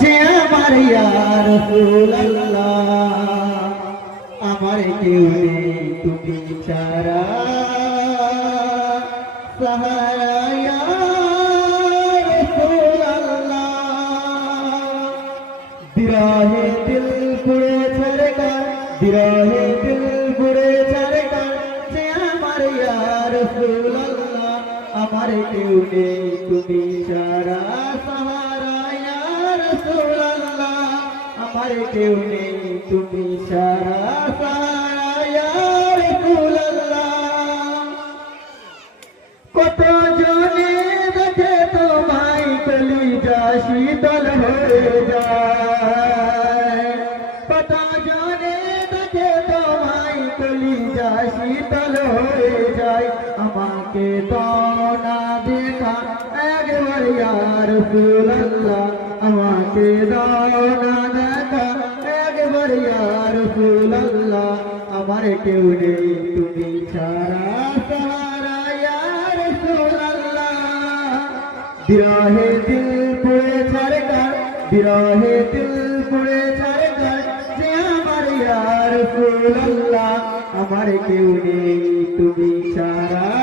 যে আমার ইয়া রাসূলুল্লাহ আমার কেউ নেই তুমি ছাড়া সাহারা ইয়া রাসূলুল্লাহ বিরহে দিল পুড়ে ঝরে গান বিরহে দিল পুড়ে ঝরে গান যে আমার ইয়া রাসূলুল্লাহ আমার কেউ নেই তুমি ছাড়া সাহারা ইয়া রাসূলুল্লাহ আমার কেউ নেই তুমি ছাড়া সাহারা ইয়া রাসূলুল্লাহ কত জনে দেখে তোমায় কলিজা শীতল হয়ে যায় কত জনে দেখে তোমায় কলিজা শীতল হয়ে যায় আমাকে দাও না দেখা একবার ইয়া রাসূলুল্লাহ আমাকে দাও না দেখা একবার ইয়া রাসূলুল্লাহ আমার কেউ নেই তুমি ছাড়া সাহারা ইয়া রাসূলুল্লাহ বিরহে দিল পুড়ে ছাড়ে গান বিরহে দিল পুড়ে ছাড়ে গান যে আমার ইয়া রাসূলুল্লাহ আমার কেউ নেই তুমি ছাড়া